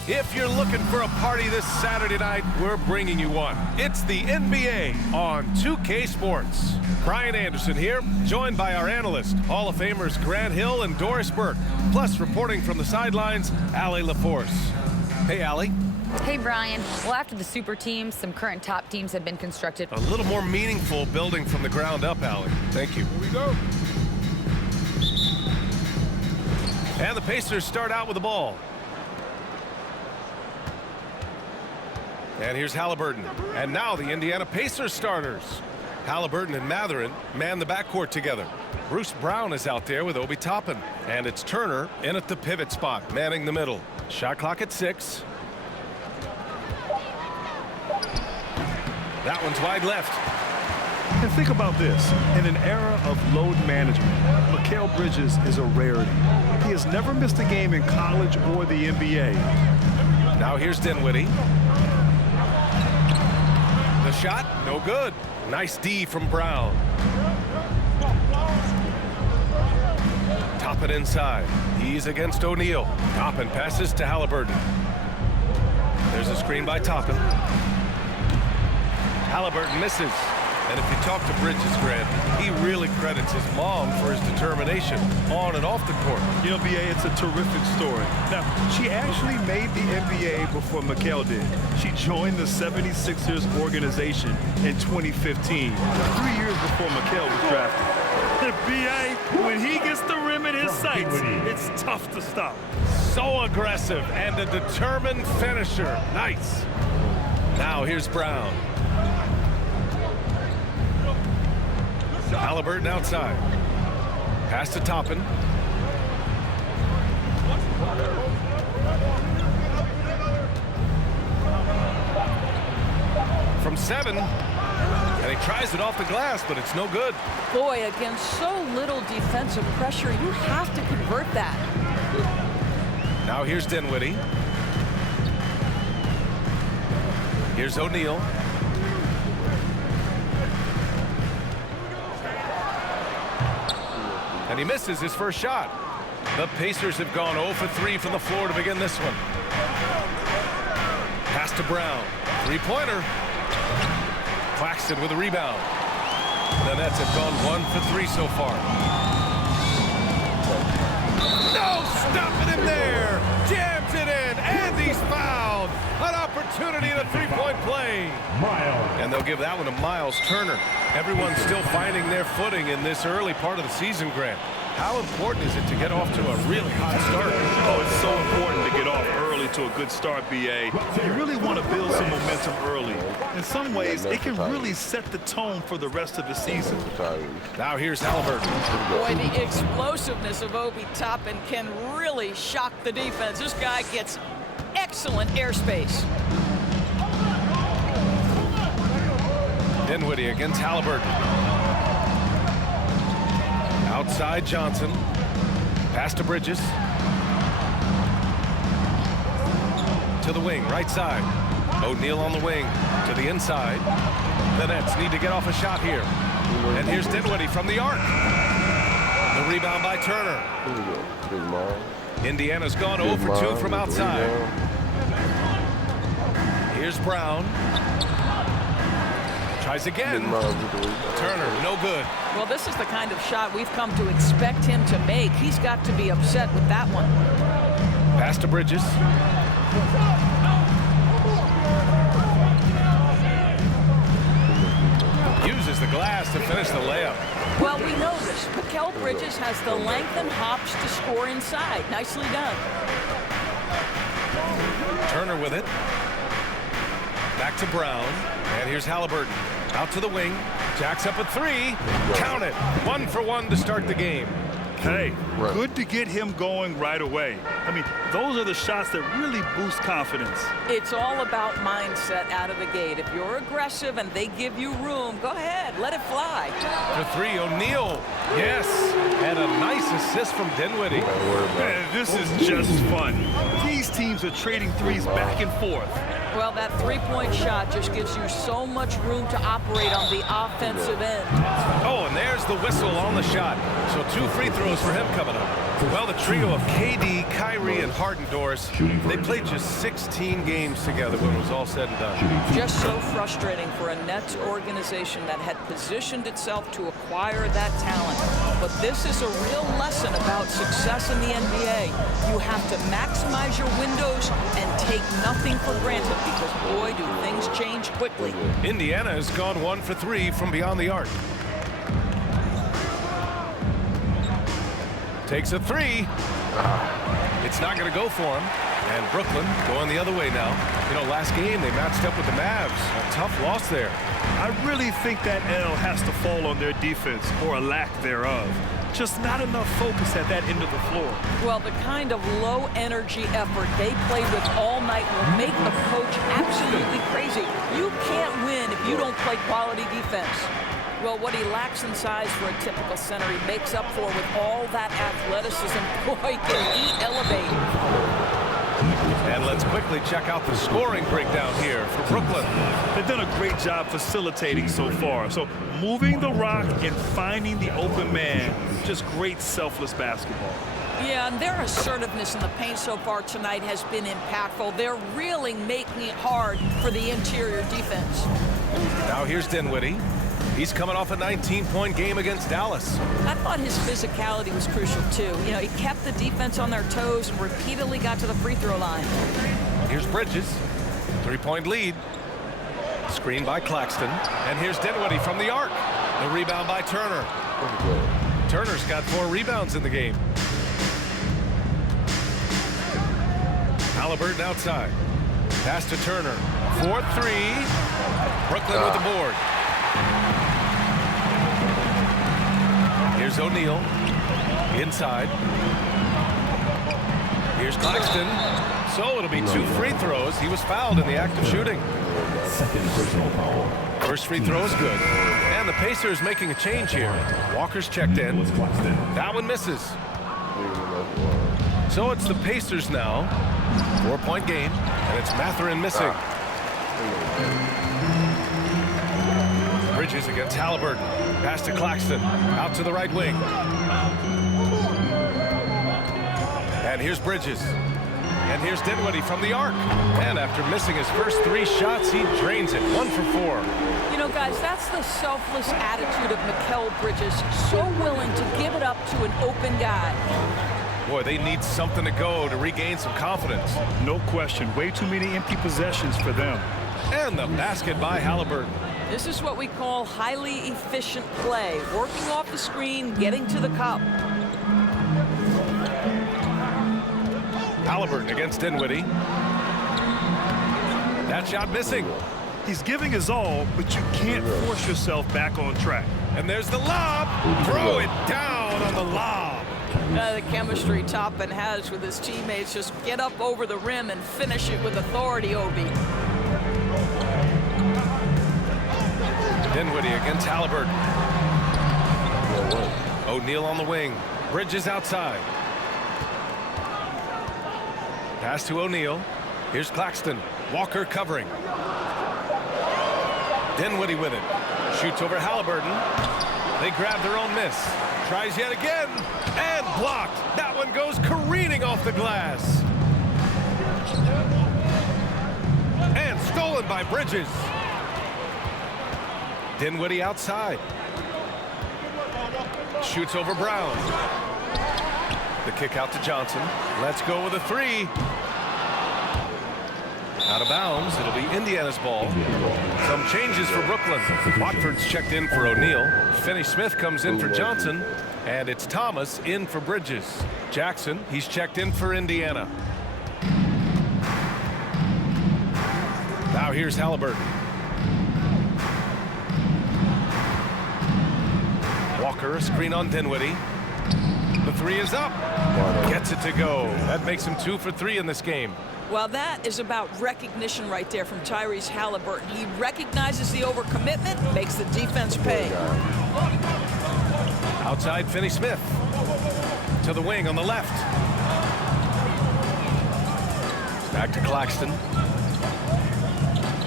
If you're looking for a party this Saturday night, we're bringing you one. It's the NBA on 2K Sports. Brian Anderson here, joined by our analyst, Hall of Famers Grant Hill and Doris Burke. Plus, reporting from the sidelines, Allie LaForce. Hey, Allie. Hey, Brian. Well, after the super teams, some current top teams have been constructed. A little more meaningful building from the ground up, Allie. Thank you. Here we go. And the Pacers start out with the ball. And here's Halliburton. And now the Indiana Pacers starters. Halliburton and Mathurin man the backcourt together. Bruce Brown is out there with Obi Toppin. And it's Turner in at the pivot spot, manning the middle. Shot clock at 6. That one's wide left. And think about this. In an era of load management, Mikal Bridges is a rarity. He has never missed a game in college or the NBA. Now here's Dinwiddie. The shot, no good. Nice D from Brown. Toppin inside. He's against O'Neal. Toppin passes to Halliburton. There's a screen by Toppin. Halliburton misses. And if you talk to Bridges, Grant, he really credits his mom for his determination on and off the court. You know, B.A., it's a terrific story. Now, she actually made the NBA before Mikal did. She joined the 76ers organization in 2015, 3 years before Mikal was drafted. B.A., when he gets the rim in his sights, it's tough to stop. So aggressive and a determined finisher. Nice. Now here's Brown. Halliburton outside. Pass to Toppin. From 7. And he tries it off the glass, but it's no good. Boy, against so little defensive pressure, you have to convert that. Now here's Dinwiddie. Here's O'Neal. And he misses his first shot. The Pacers have gone 0 for 3 from the floor to begin this one. Pass to Brown. Three-pointer. Claxton with a rebound. The Nets have gone 1 for 3 so far. No, stopping him there. Jams it in, and he's fouled. An opportunity in a three-point play. And they'll give that one to Miles Turner. Everyone's still finding their footing in this early part of the season, Grant. How important is it to get off to a really hot start? Oh, it's so important to get off early to a good start, B.A. You really want to build some momentum early. In some ways, it can really set the tone for the rest of the season. Now here's Halliburton. Boy, the explosiveness of Obi Toppin can really shock the defense. This guy gets excellent airspace. Dinwiddie against Halliburton. Outside Johnson. Pass to Bridges. To the wing, right side. O'Neal on the wing. To the inside. The Nets need to get off a shot here. And here's Dinwiddie from the arc. The rebound by Turner. Indiana's gone 0 for 2 from outside. Here's Brown. Tries again. Turner, no good. Well, this is the kind of shot we've come to expect him to make. He's got to be upset with that one. Pass to Bridges. Uses the glass to finish the layup. Well, we know this. Mikal Bridges has the length and hops to score inside. Nicely done. Turner with it. Back to Brown. And here's Halliburton. Out to the wing. Jacks up a 3. Count it. 1 for 1 to start the game. Hey, good to get him going right away. I mean, those are the shots that really boost confidence. It's all about mindset out of the gate. If you're aggressive and they give you room, go ahead, let it fly. For 3, O'Neal. Yes. And a nice assist from Dinwiddie. Man, this is just fun. These teams are trading threes back and forth. Well, that three-point shot just gives you so much room to operate on the offensive end. Oh, and there's the whistle on the shot. So 2 free throws for him coming up. Well, the trio of KD, Kyrie, and Harden-Doris, they played just 16 games together when it was all said and done. Just so frustrating for a Nets organization that had positioned itself to acquire that talent. But this is a real lesson about success in the NBA. You have to maximize your windows and take nothing for granted because, boy, do things change quickly. Indiana has gone 1 for 3 from beyond the arc. Takes a 3. It's not going to go for him. And Brooklyn going the other way now. You know, last game they matched up with the Mavs. A tough loss there. I really think that L has to fall on their defense or a lack thereof. Just not enough focus at that end of the floor. Well, the kind of low-energy effort they played with all night will make a coach absolutely crazy. You can't win if you don't play quality defense. Well, what he lacks in size for a typical center, he makes up for with all that athleticism. Boy, can he elevate. And let's quickly check out the scoring breakdown here for Brooklyn. They've done a great job facilitating so far. So moving the rock and finding the open man, just great selfless basketball. Yeah, and their assertiveness in the paint so far tonight has been impactful. They're really making it hard for the interior defense. Now here's Dinwiddie. He's coming off a 19-point game against Dallas. I thought his physicality was crucial, too. You know, he kept the defense on their toes and repeatedly got to the free throw line. Here's Bridges. 3-point lead. Screen by Claxton. And here's Dinwiddie from the arc. The rebound by Turner. Turner's got 4 rebounds in the game. Halliburton outside. Pass to Turner. 4-3. Brooklyn with the board. Here's O'Neal. Inside. Here's Claxton. So it'll be 2 free throws. He was fouled in the act of shooting. First free throw is good. And the Pacers making a change here. Walker's checked in. That one misses. So it's the Pacers now. 4-point game. And it's Mathurin missing. Bridges against Halliburton. Pass to Claxton. Out to the right wing. And here's Bridges. And here's Dinwiddie from the arc. And after missing his first 3 shots, he drains it. 1 for 4. You know, guys, that's the selfless attitude of Mikal Bridges. So willing to give it up to an open guy. Boy, they need something to go to regain some confidence. No question. Way too many empty possessions for them. And the basket by Halliburton. This is what we call highly efficient play. Working off the screen, getting to the cup. Halliburton against Dinwiddie. That shot missing. He's giving his all, but you can't force yourself back on track. And there's the lob. Throw it down on the lob. The chemistry Toppin has with his teammates. Just get up over the rim and finish it with authority, Obi. Dinwiddie against Halliburton. O'Neal on the wing. Bridges outside. Pass to O'Neal. Here's Claxton. Walker covering. Dinwiddie with it. Shoots over Halliburton. They grab their own miss. Tries yet again. And blocked. That one goes careening off the glass. And stolen by Bridges. Dinwiddie outside. Shoots over Brown. The kick out to Johnson. Let's go with a 3. Out of bounds. It'll be Indiana's ball. Some changes for Brooklyn. Watford's checked in for O'Neal. Finney-Smith comes in for Johnson. And it's Thomas in for Bridges. Jackson, he's checked in for Indiana. Now here's Halliburton. Walker, a screen on Dinwiddie. The 3 is up. Gets it to go. That makes him 2 for 3 in this game. Well, that is about recognition right there from Tyrese Halliburton. He recognizes the overcommitment, makes the defense pay. Outside Finney-Smith. To the wing on the left. Back to Claxton.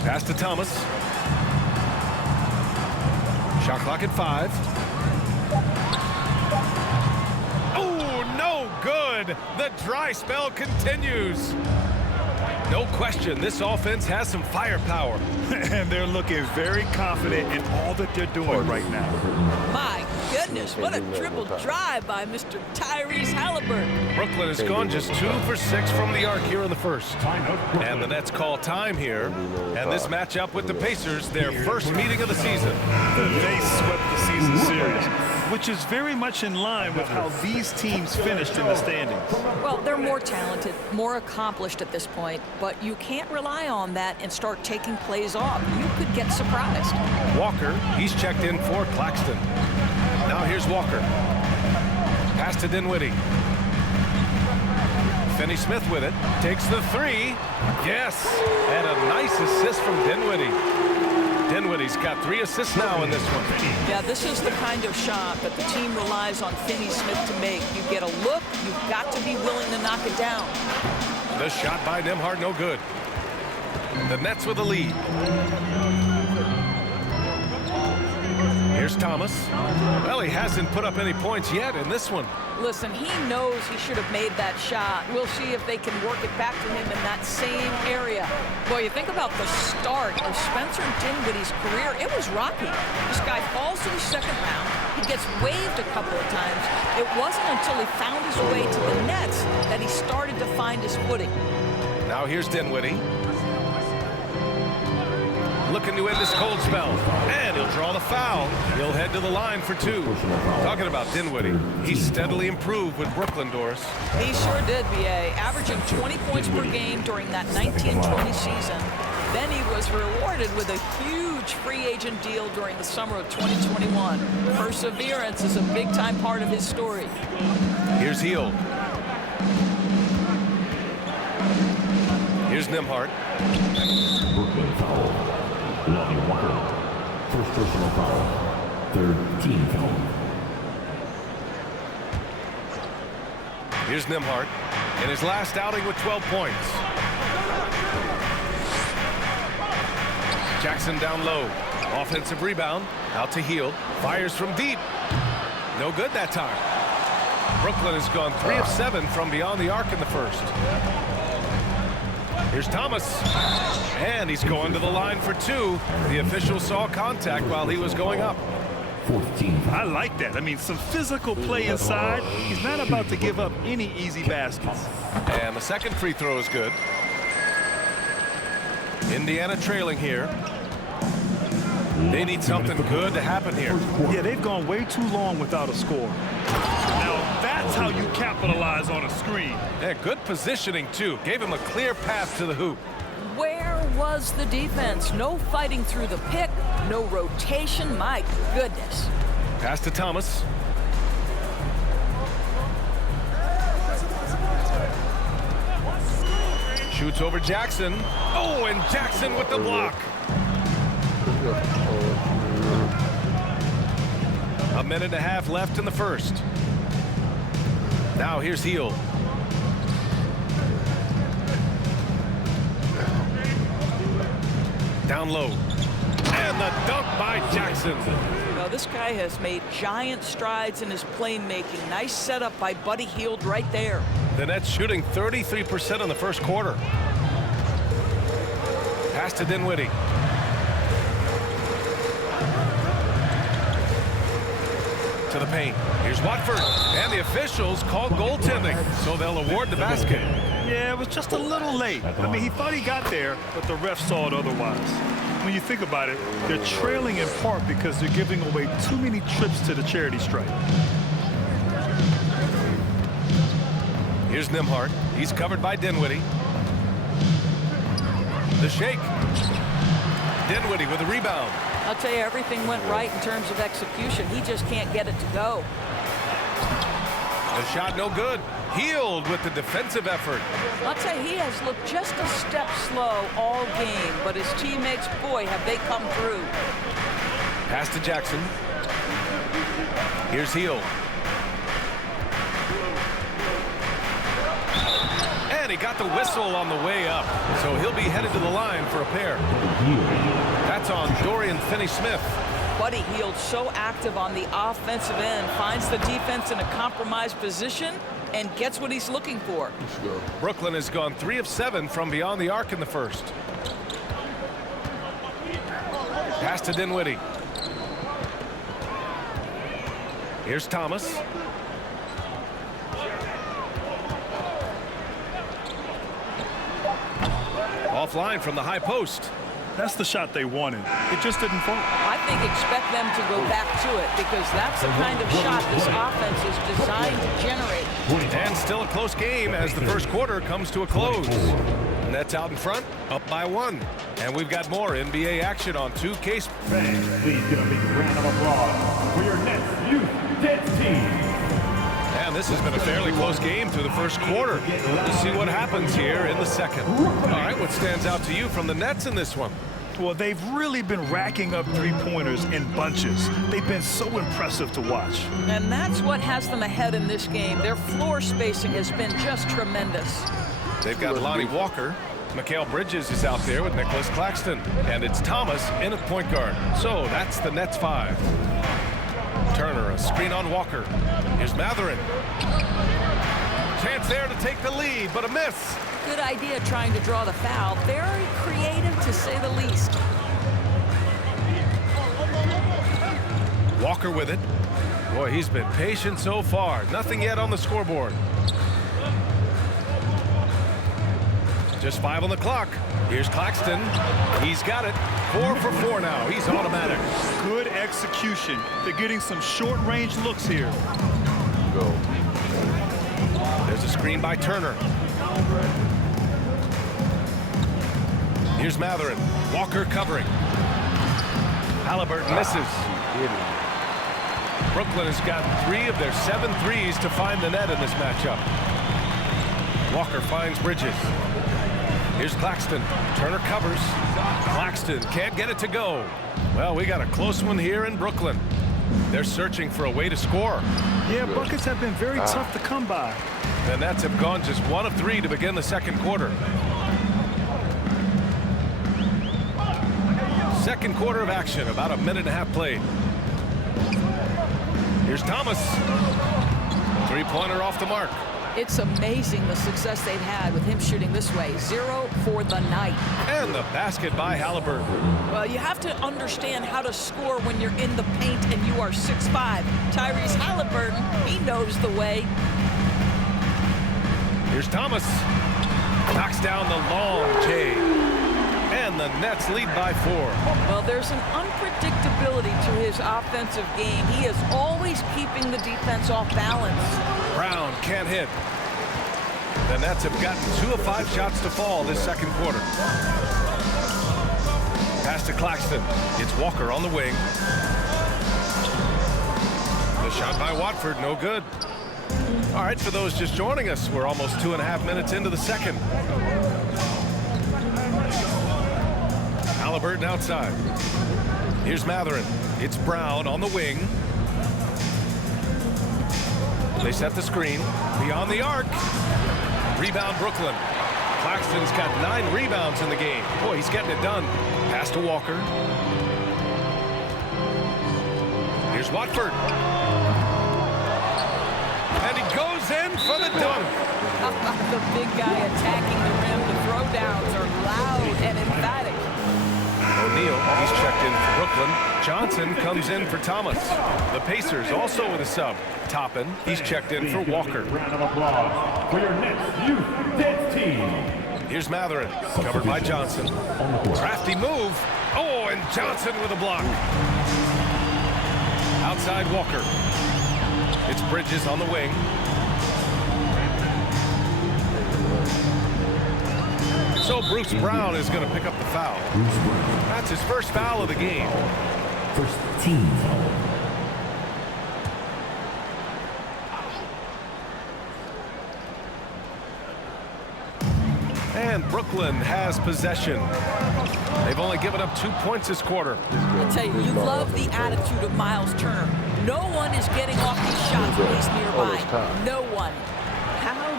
Pass to Thomas. Shot clock at 5. Oh, no good. The dry spell continues. No question, this offense has some firepower. And they're looking very confident in all that they're doing right now. My goodness, what a triple drive by Mr. Tyrese Halliburton. Brooklyn has gone just 2 for 6 from the arc here in the first. And the Nets call time here. And this matchup with the Pacers, their first meeting of the season. They swept the season series, which is very much in line with how these teams finished in the standings. Well, they're more talented, more accomplished at this point, but you can't rely on that and start taking plays off. You could get surprised. Walker, he's checked in for Claxton. Now here's Walker. Pass to Dinwiddie. Finney-Smith with it. Takes the 3. Yes. And a nice assist from Dinwiddie. Dinwiddie's got 3 assists now in this one. Yeah, this is the kind of shot that the team relies on Finney-Smith to make. You get a look, you've got to be willing to knock it down. The shot by Nembhard, no good. The Nets with the lead. Here's Thomas. Well, he hasn't put up any points yet in this one. Listen, he knows he should have made that shot. We'll see if they can work it back to him in that same area. Boy, you think about the start of Spencer Dinwiddie's career. It was rocky. This guy falls to the second round. He gets waived a couple of times. It wasn't until he found his way to the Nets that he started to find his footing. Now here's Dinwiddie. Looking to end this cold spell. And he'll draw the foul. He'll head to the line for 2. Talking about Dinwiddie, he's steadily improved with Brooklyn, Doris. He sure did, B.A., averaging 20 points per game during that 1920 season. Then he was rewarded with a huge free agent deal during the summer of 2021. Perseverance is a big-time part of his story. Here's Hield. Here's Nembhard. Brooklyn foul. Lonnie Walker. First personal foul. Third team foul. Here's Nembhard in his last outing with 12 points. Jackson down low. Offensive rebound. Out to Hield. Fires from deep. No good that time. Brooklyn has gone 3 of 7 from beyond the arc in the first. Here's Thomas. And he's going to the line for 2. The official saw contact while he was going up. 14. I like that. I mean, some physical play inside. He's not about to give up any easy baskets. And the second free throw is good. Indiana trailing here. They need something good to happen here. Yeah, they've gone way too long without a score. Now, that's how you capitalize on a screen. Yeah, good positioning, too. Gave him a clear path to the hoop. Where was the defense? No fighting through the pick, no rotation. My goodness. Pass to Thomas. Shoots over Jackson. Oh, and Jackson with the block. A minute and a half left in the first. Now here's Hield. Down low. And the dunk by Jackson. Now, this guy has made giant strides in his playmaking. Nice setup by Buddy Hield right there. The Nets shooting 33% in the first quarter. Pass to Dinwiddie. To the paint. Here's Watford. And the officials call goaltending, so they'll award the basket. Yeah, it was just a little late. I mean, he thought he got there, but the ref saw it otherwise. When you think about it, they're trailing in part because they're giving away too many trips to the charity stripe. Here's Nembhard. He's covered by Dinwiddie. The shake. Dinwiddie with a rebound. I'll tell you, everything went right in terms of execution. He just can't get it to go. The shot no good. Hield with the defensive effort. I'll tell you, he has looked just a step slow all game, but his teammates, boy, have they come through. Pass to Jackson. Here's Hield. And he got the whistle on the way up. So he'll be headed to the line for a pair. That's on Dorian Finney-Smith. Buddy Hield so active on the offensive end, finds the defense in a compromised position and gets what he's looking for. Brooklyn has gone 3 of 7 from beyond the arc in the first. Pass to Dinwiddie. Here's Thomas. Offline from the high post. That's the shot they wanted. It just didn't fall. I think expect them to go back to it because that's the kind of shot this offense is designed to generate. And still a close game as the first quarter comes to a close. Nets out in front, up by 1. And we've got more NBA action on 2K. Fans, please give a big round of applause for your Nets Youth Nets team. And this has been a fairly close game through the first quarter. We'll see what happens here in the second. All right, what stands out to you from the Nets in this one? Well, they've really been racking up three-pointers in bunches. They've been so impressive to watch. And that's what has them ahead in this game. Their floor spacing has been just tremendous. They've got Lonnie Walker. Mikal Bridges is out there with Nicholas Claxton. And it's Thomas in at point guard. So that's the Nets 5. Turner, a screen on Walker. Here's Mathurin. Chance there to take the lead, but a miss. Good idea trying to draw the foul. Very creative, to say the least. Walker with it. Boy, he's been patient so far. Nothing yet on the scoreboard. Just 5 on the clock. Here's Claxton. He's got it. 4 for 4 now. He's automatic. Good execution. They're getting some short-range looks here. There's a screen by Turner. Here's Mathurin. Walker covering. Halliburton misses. Brooklyn has got 3 of their 7 threes to find the net in this matchup. Walker finds Bridges. Here's Claxton. Turner covers. Claxton can't get it to go. Well, we got a close one here in Brooklyn. They're searching for a way to score. Yeah, buckets have been very tough to come by. The Nets have gone just 1 of 3 to begin the second quarter. Second quarter of action, about a minute and a half played. Here's Thomas. 3-pointer off the mark. It's amazing the success they've had with him shooting this way. 0 for the night. And the basket by Halliburton. Well, you have to understand how to score when you're in the paint and you are 6'5". Tyrese Halliburton, he knows the way. Here's Thomas. Knocks down the long J. And the Nets lead by 4. Well, there's an unpredictability to his offensive game. He is always keeping the defense off balance. Brown can't hit. The Nets have gotten 2 of 5 shots to fall this second quarter. Pass to Claxton. It's Walker on the wing. The shot by Watford, no good. All right, for those just joining us, we're almost 2.5 minutes into the second. Halliburton outside. Here's Mathurin. It's Brown on the wing. They set the screen. Beyond the arc. Rebound Brooklyn. Claxton's got 9 rebounds in the game. Boy, he's getting it done. Pass to Walker. Here's Watford. And he goes in for the dunk. The big guy attacking the rim. The throwdowns are loud and emphatic. O'Neal, he's checked in for Brooklyn. Johnson comes in for Thomas. The Pacers also with a sub. Toppin, he's checked in for Walker. Round of applause for your Nets Youth Nets team. Here's Mathurin, covered by Johnson. Crafty move. Oh, and Johnson with a block. Outside Walker. It's Bridges on the wing. So Bruce Brown is going to pick up the foul. That's his first foul of the game. First team foul. And Brooklyn has possession. They've only given up 2 points this quarter. I tell you, you love the attitude of Miles Turner. No one is getting off these shots when he's nearby. No one. How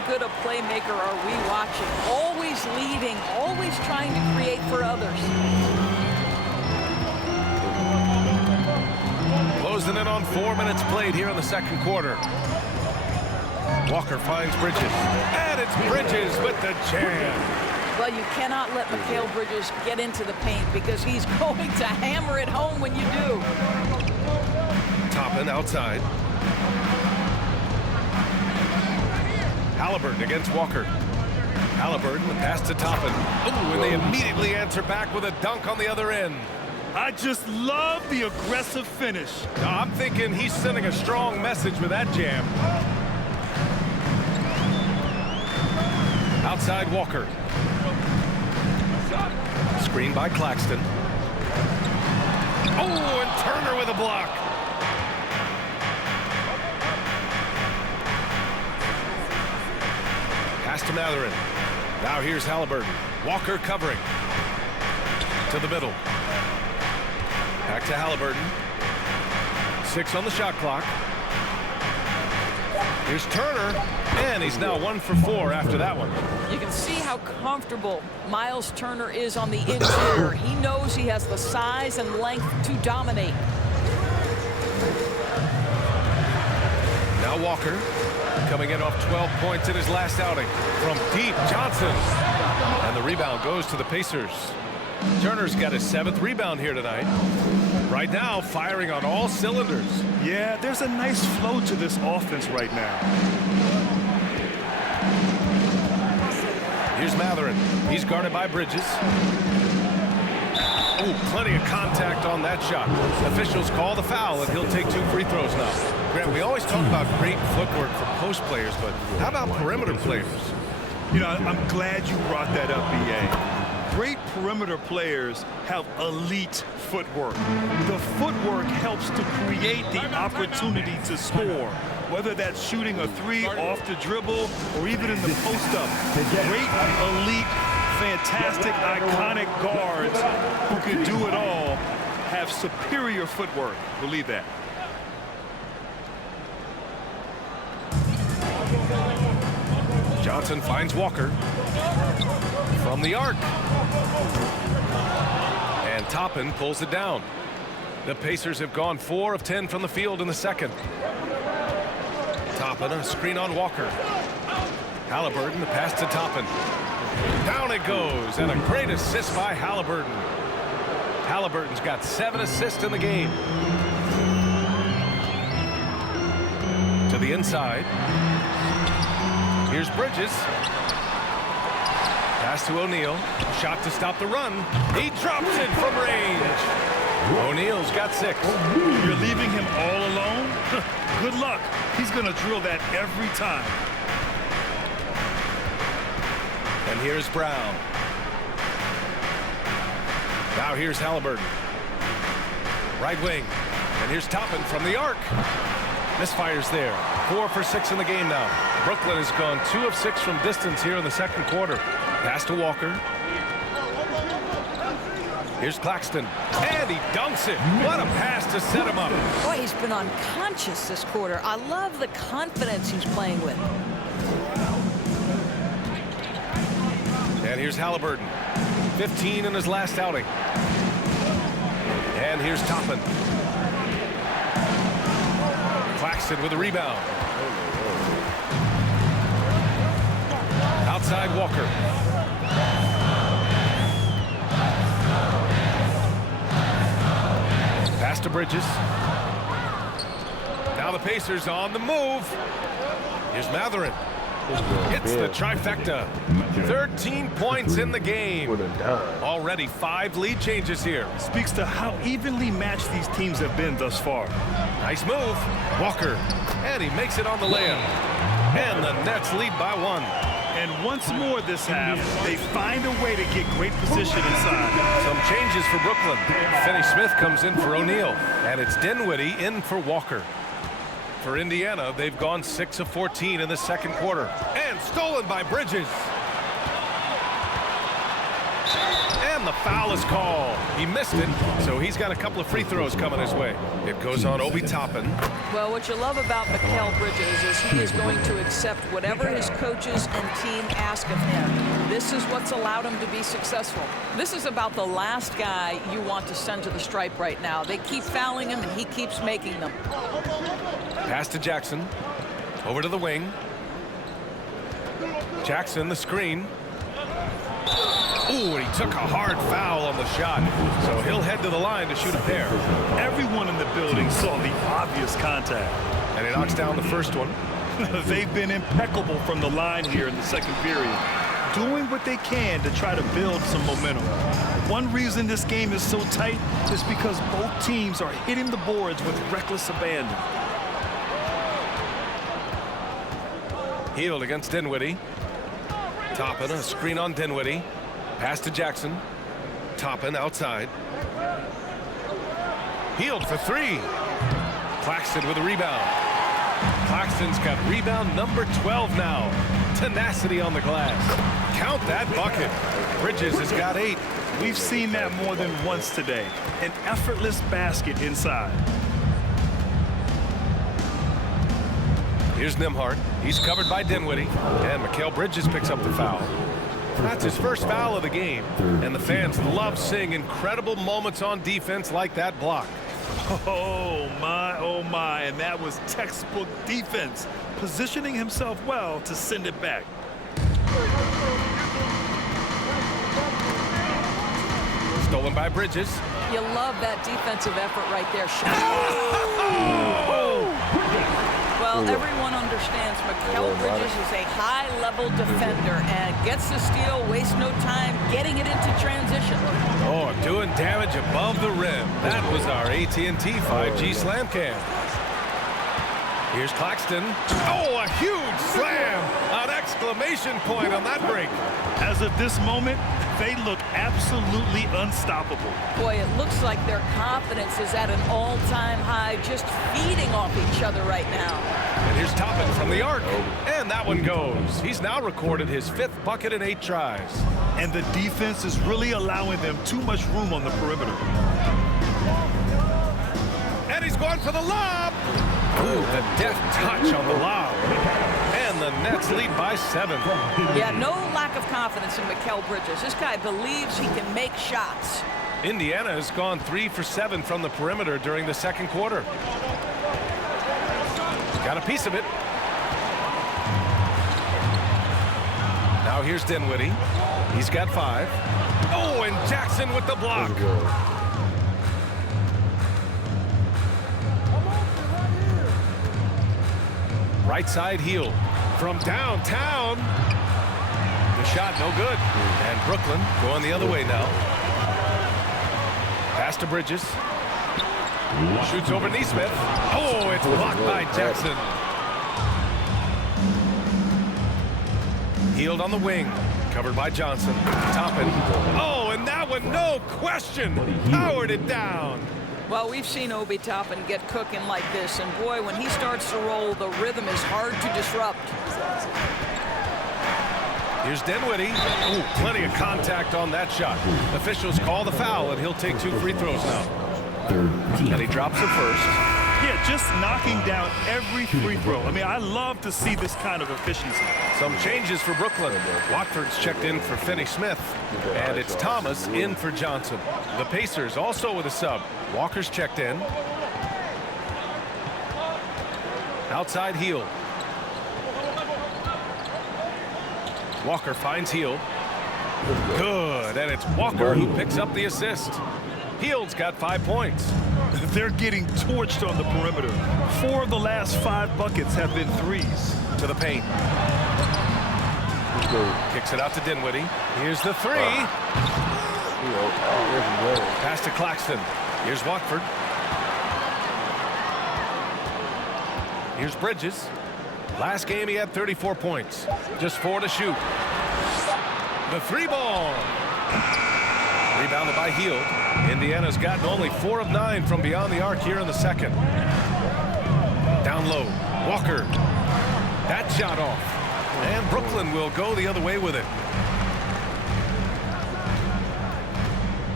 good a playmaker are we watching? Always leading, always trying to create for others. Closing in on 4 minutes played here in the second quarter. Walker finds Bridges. And it's Bridges with the jam. Well, you cannot let Mikal Bridges get into the paint because he's going to hammer it home when you do. Toppin outside. Halliburton against Walker. Halliburton, the pass to Toppin. Ooh, and they immediately answer back with a dunk on the other end. I just love the aggressive finish. Now, I'm thinking he's sending a strong message with that jam. Outside Walker. Screen by Claxton. Oh, and Turner with a block. Pass to Mathurin. Now here's Halliburton. Walker covering. To the middle. Back to Halliburton. 6 on the shot clock. Here's Turner, and he's now 1 for 4 after that one. You can see how comfortable Miles Turner is on the interior. He knows he has the size and length to dominate. Now Walker, coming in off 12 points in his last outing. From deep, Johnson. And the rebound goes to the Pacers. Turner's got his 7th rebound here tonight. Right now, firing on all cylinders. Yeah, there's a nice flow to this offense right now. Here's Mathurin. He's guarded by Bridges. Ooh, plenty of contact on that shot. Officials call the foul, and he'll take 2 free throws now. Grant, we always talk about great footwork for post players, but how about perimeter players? You know, I'm glad you brought that up, B.A. Great perimeter players have elite footwork. The footwork helps to create the opportunity to score, whether that's shooting a 3 off the dribble or even in the post-up. Great, elite, fantastic, iconic guards who can do it all have superior footwork. Believe that. Johnson finds Walker from the arc. And Toppin pulls it down. The Pacers have gone 4 of 10 from the field in the second. Toppin, a screen on Walker. Halliburton, the pass to Toppin. Down it goes, and a great assist by Halliburton. Halliburton's got 7 assists in the game. To the inside. Here's Bridges. Pass to O'Neal. Shot to stop the run. He drops it from range. O'Neal's got 6. You're leaving him all alone? Good luck. He's going to drill that every time. And here's Brown. Now here's Halliburton. Right wing. And here's Toppin from the arc. Misfires there. 4 for 6 in the game now. Brooklyn has gone 2 of 6 from distance here in the second quarter. Pass to Walker. Here's Claxton. And he dunks it. What a pass to set him up. Boy, he's been unconscious this quarter. I love the confidence he's playing with. And here's Halliburton. 15 in his last outing. And here's Toppin. Claxton with a rebound. Outside Walker. Pass to Bridges. Now the Pacers on the move. Here's Mathurin. Hits the trifecta. 13 points in the game. Already 5 lead changes here. Speaks to how evenly matched these teams have been thus far. Nice move. Walker. And he makes it on the layup. And the Nets lead by 1. And once more this half, they find a way to get great position inside. Some changes for Brooklyn. Finney-Smith comes in for O'Neal. And it's Dinwiddie in for Walker. For Indiana, they've gone 6 of 14 in the second quarter. And stolen by Bridges. And and the foul is called. He missed it, so he's got a couple of free throws coming his way. It goes on Obi Toppin. Well, what you love about Mikal Bridges is he is going to accept whatever his coaches and team ask of him. This is what's allowed him to be successful. This is about the last guy you want to send to the stripe right now. They keep fouling him, and he keeps making them. Pass to Jackson. Over to the wing. Jackson, the screen. Ooh, and he took a hard foul on the shot. So he'll head to the line to shoot a pair. Everyone in the building saw the obvious contact. And he knocks down the first one. They've been impeccable from the line here in the second period, doing what they can to try to build some momentum. One reason this game is so tight is because both teams are hitting the boards with reckless abandon. Hield against Dinwiddie. Toppin, a screen on Dinwiddie. Pass to Jackson. Toppin outside. Hield for three. Claxton with a rebound. Claxton's got rebound number 12 now. Tenacity on the glass. Count that bucket. Bridges has got 8. We've seen that more than once today. An effortless basket inside. Here's Nembhard. He's covered by Dinwiddie. And Mikal Bridges picks up the foul. That's his first foul of the game. And the fans love seeing incredible moments on defense like that block. Oh my, and that was textbook defense, positioning himself well to send it back. Stolen by Bridges. You love that defensive effort right there. Well, everyone understands Mikal Bridges is a high-level defender and gets the steal, wastes no time getting it into transition. Oh, doing damage above the rim. That was our AT&T 5G slam cam. Here's Claxton. Oh, a huge slam! An exclamation point on that break. As of this moment, they look absolutely unstoppable. Boy, it looks like their confidence is at an all-time high, just feeding off each other right now. And here's Toppin from the arc. And that one goes. He's now recorded his 5th bucket in 8 tries. And the defense is really allowing them too much room on the perimeter. And he's going for the lob. Ooh, the deft touch on the lob. And the Nets lead by 7. Yeah, no lack of confidence in Mikal Bridges. This guy believes he can make shots. Indiana has gone 3 for 7 from the perimeter during the second quarter. Got a piece of it. Now here's Dinwiddie. He's got 5. Oh, and Jackson with the block. Right side Hield from downtown. The shot no good. And Brooklyn going the other way now. Pass to Bridges. Shoots over Nesmith. Oh, it's blocked by Jackson. Hield on the wing. Covered by Johnson. Toppin. Oh, and that one, no question. Powered it down. Well, we've seen Obi Toppin get cooking like this, and boy, when he starts to roll, the rhythm is hard to disrupt. Here's Dinwiddie. Ooh, plenty of contact on that shot. Officials call the foul, and he'll take 2 free throws now. And he drops it first. Yeah, just knocking down every free throw. I mean, I love to see this kind of efficiency. Some changes for Brooklyn. Watford's checked in for Finney-Smith. And it's Thomas in for Johnson. The Pacers also with a sub. Walker's checked in. Outside Hield. Walker finds Hield. Good, and it's Walker who picks up the assist. Hield's got 5 points. They're getting torched on the perimeter. 4 of the last 5 buckets have been threes. To the paint. Kicks it out to Dinwiddie. Here's the 3. Pass to Claxton. Here's Watford. Here's Bridges. Last game he had 34 points. Just 4 to shoot. The 3 ball. Rebounded by Hield. Indiana's gotten only 4 of 9 from beyond the arc here in the second. Down low. Walker. That shot off. And Brooklyn will go the other way with it.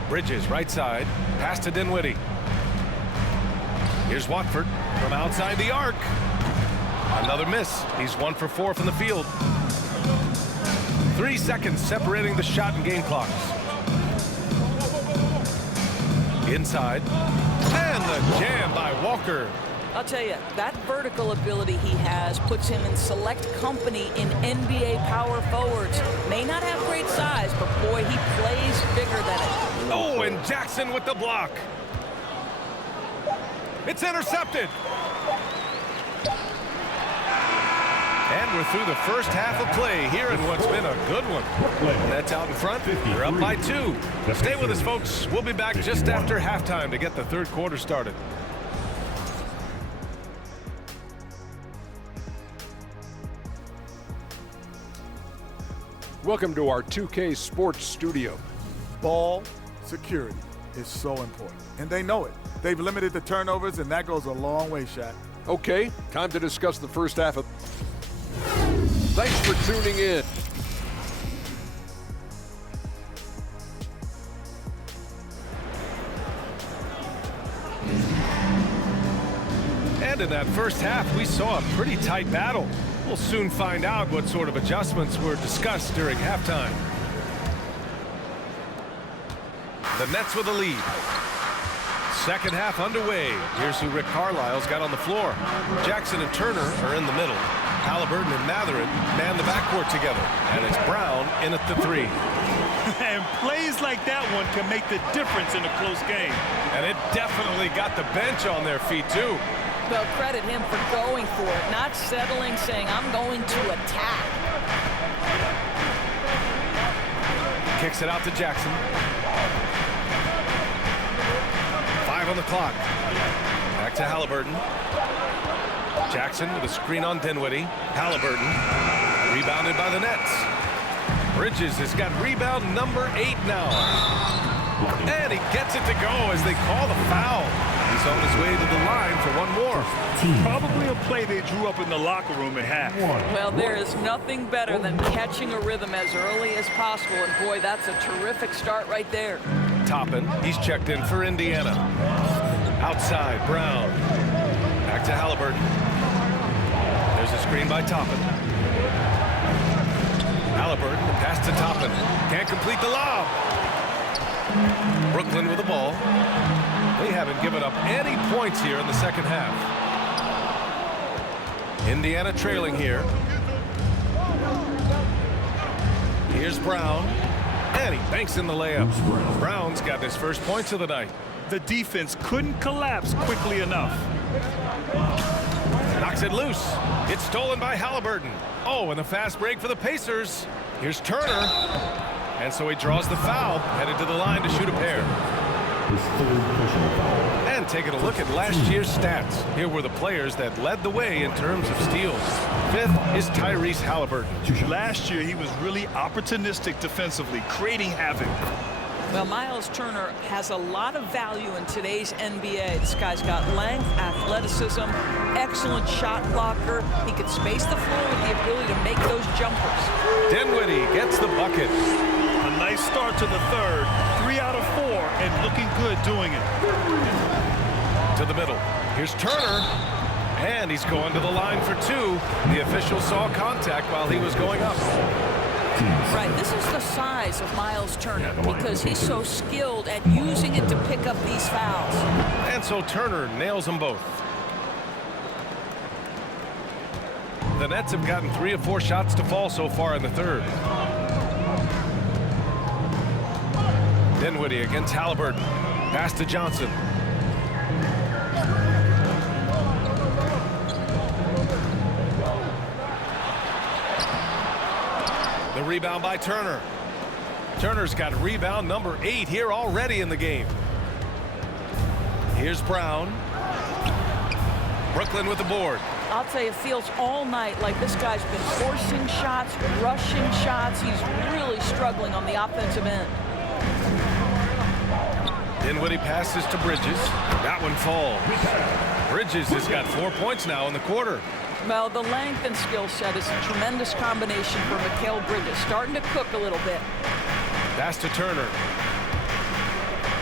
Bridges, right side. Pass to Dinwiddie. Here's Watford from outside the arc. Another miss. He's 1 for 4 from the field. 3 seconds separating the shot and game clocks. Inside. And the jam by Walker. I'll tell you, that vertical ability he has puts him in select company in NBA power forwards. May not have great size, but boy, he plays bigger than it. Oh, and Jackson with the block. It's intercepted. And we're through the first half of play here in what's been a good one. Nets out in front. They're up by 2. Stay with us, folks. We'll be back just after halftime to get the third quarter started. Welcome to our 2K Sports Studio. Ball security is so important, and they know it. They've limited the turnovers, and that goes a long way, Shaq. Okay, time to discuss the first half of... Thanks for tuning in. And in that first half, we saw a pretty tight battle. We'll soon find out what sort of adjustments were discussed during halftime. The Nets with a lead. Second half underway. Here's who Rick Carlisle's got on the floor. Jackson and Turner are in the middle. Halliburton and Mathurin man the backcourt together. And it's Brown in at the 3. And plays like that one can make the difference in a close game. And it definitely got the bench on their feet, too. Well, credit him for going for it, not settling, saying, I'm going to attack. Kicks it out to Jackson. 5 on the clock. Back to Halliburton. Jackson with a screen on Dinwiddie. Halliburton rebounded by the Nets. Bridges has got rebound number 8 now. And he gets it to go as they call the foul. He's on his way to the line for one more. Probably a play they drew up in the locker room at half. Well, there is nothing better than catching a rhythm as early as possible. And boy, that's a terrific start right there. Toppin, he's checked in for Indiana. Outside, Brown. Back to Halliburton. There's a screen by Toppin. Halliburton, the pass to Toppin. Can't complete the lob. Brooklyn with the ball. They haven't given up any points here in the second half. Indiana trailing here. Here's Brown. And he banks in the layup. Brown's got his first points of the night. The defense couldn't collapse quickly enough. Knocks it loose. It's stolen by Halliburton. Oh, and the fast break for the Pacers. Here's Turner. And so he draws the foul, headed to the line to shoot a pair. And taking a look at last year's stats. Here were the players that led the way in terms of steals. 5th is Tyrese Halliburton. Last year, he was really opportunistic defensively, creating havoc. Well, Miles Turner has a lot of value in today's NBA. This guy's got length, athleticism, excellent shot blocker. He can space the floor with the ability to make those jumpers. Dinwiddie gets the bucket. A nice start to the third. 3 out of 4 and looking good doing it. To the middle. Here's Turner. And he's going to the line for 2. The official saw contact while he was going up. Right, this is the size of Miles Turner because he's so skilled at using it to pick up these fouls. And so Turner nails them both. The Nets have gotten 3 of 4 shots to fall so far in the third. Dinwiddie against Halliburton. Pass to Johnson. The rebound by Turner. Turner's got rebound number 8 here already in the game. Here's Brown. Brooklyn with the board. I'll tell you, it feels all night like this guy's been forcing shots, rushing shots. He's really struggling on the offensive end. Dinwiddie passes to Bridges. That one falls. Bridges has got 4 points now in the quarter. Well, the length and skill set is a tremendous combination for Mikal Bridges. Starting to cook a little bit. Pass to Turner.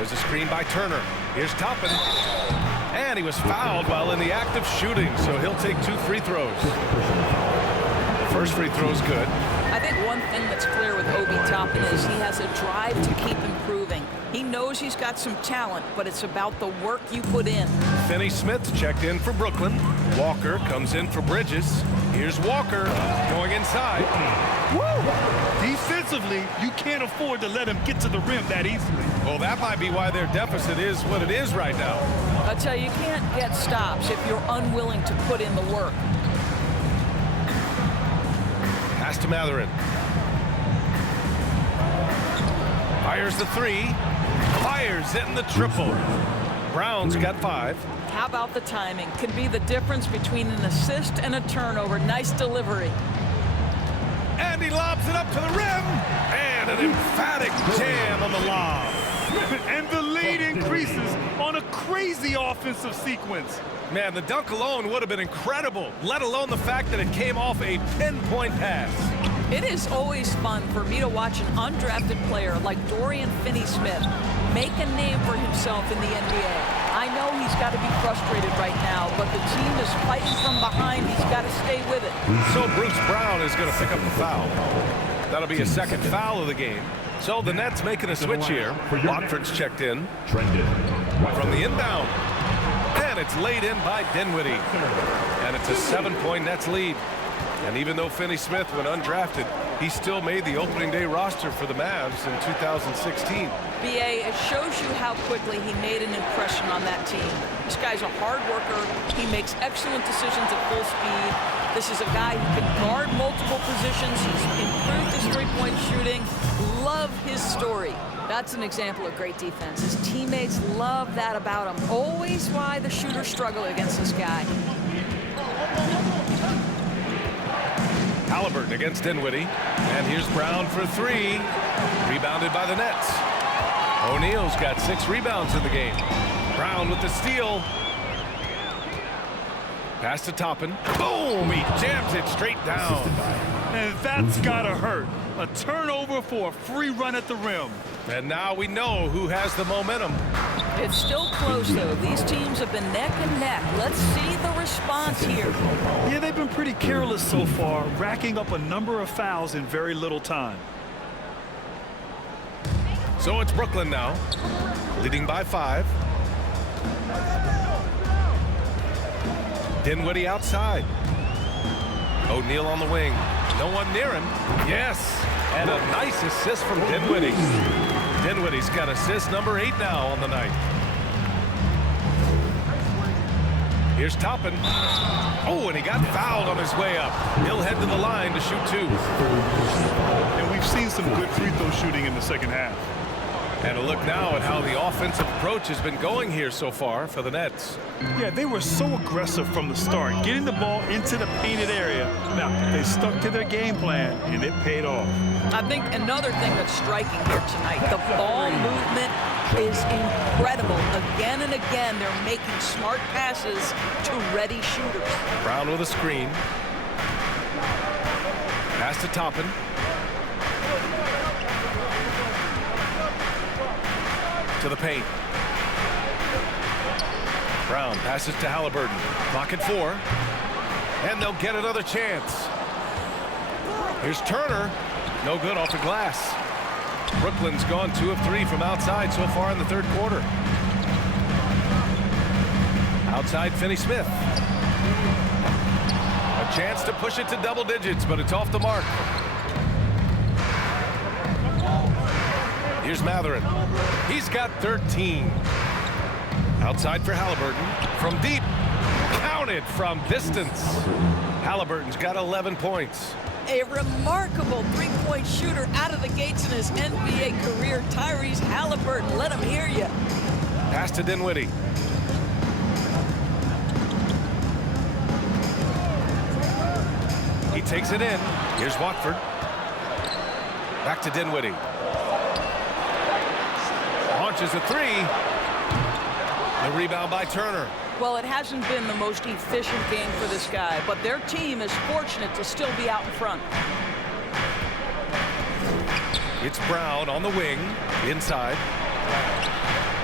There's a screen by Turner. Here's Toppin. And he was fouled while in the act of shooting, so he'll take 2 free throws. The first free throw is good. I think one thing that's clear with Obi Toppin is he has a drive to keep improving. He knows he's got some talent, but it's about the work you put in. Finney Smith checked in for Brooklyn. Walker comes in for Bridges. Here's Walker going inside. Woo! Defensively, you can't afford to let him get to the rim that easily. Well, that might be why their deficit is what it is right now. I tell you, you can't get stops if you're unwilling to put in the work. Pass to Mathurin. Fires the 3. Fires it in the triple. Brown's got 5. How about the timing? Can be the difference between an assist and a turnover. Nice delivery. And he lobs it up to the rim. And an emphatic jam on the lob. And the lead increases on a crazy offensive sequence. Man, the dunk alone would have been incredible, let alone the fact that it came off a pinpoint pass. It is always fun for me to watch an undrafted player like Dorian Finney-Smith make a name for himself in the NBA. I know he's got to be frustrated right now, but the team is fighting from behind. He's got to stay with it. So Bruce Brown is going to pick up the foul. That'll be his second foul of the game. So the Nets making a switch here. Watford's checked in from the inbound. And it's laid in by Dinwiddie. And it's a 7-point Nets lead. And even though Finney-Smith went undrafted, he still made the opening day roster for the Mavs in 2016. BA, it shows you how quickly he made an impression on that team. This guy's a hard worker. He makes excellent decisions at full speed. This is a guy who can guard multiple positions. He's improved his three-point shooting. Love his story. That's an example of great defense. His teammates love that about him. Always why the shooters struggle against this guy. Halliburton against Dinwiddie. And here's Brown for 3. Rebounded by the Nets. O'Neal's got 6 rebounds in the game. Brown with the steal. Pass to Toppin. Boom! He jams it straight down. And that's gotta hurt. A turnover for a free run at the rim. And now we know who has the momentum. It's still close, though. These teams have been neck and neck. Let's see the response here. Yeah, they've been pretty careless so far, racking up a number of fouls in very little time. So it's Brooklyn now, leading by 5. Dinwiddie outside. O'Neal on the wing. No one near him. Yes, and a nice assist from Dinwiddie. Dinwiddie's got assist number 8 now on the night. Here's Toppin. Oh, and he got fouled on his way up. He'll head to the line to shoot 2. And we've seen some good free throw shooting in the second half. And a look now at how the offensive approach has been going here so far for the Nets. Yeah, they were so aggressive from the start, getting the ball into the painted area. Now, they stuck to their game plan, and it paid off. I think another thing that's striking here tonight, the ball movement is incredible. Again and again, they're making smart passes to ready shooters. Brown with a screen. Pass to Toppin. To the paint. Brown passes to Halliburton. Clock at 4. And they'll get another chance. Here's Turner. No good off the glass. Brooklyn's gone 2 of 3 from outside so far in the third quarter. Outside Finney-Smith. A chance to push it to double digits, but it's off the mark. Here's Mathurin. He's got 13. Outside for Halliburton. From deep. Counted from distance. Halliburton's got 11 points. A remarkable three-point shooter out of the gates in his NBA career, Tyrese Halliburton. Let him hear you. Pass to Dinwiddie. He takes it in. Here's Watford. Back to Dinwiddie. Launches a 3. The rebound by Turner. Well, it hasn't been the most efficient game for this guy, but their team is fortunate to still be out in front. It's Brown on the wing, inside.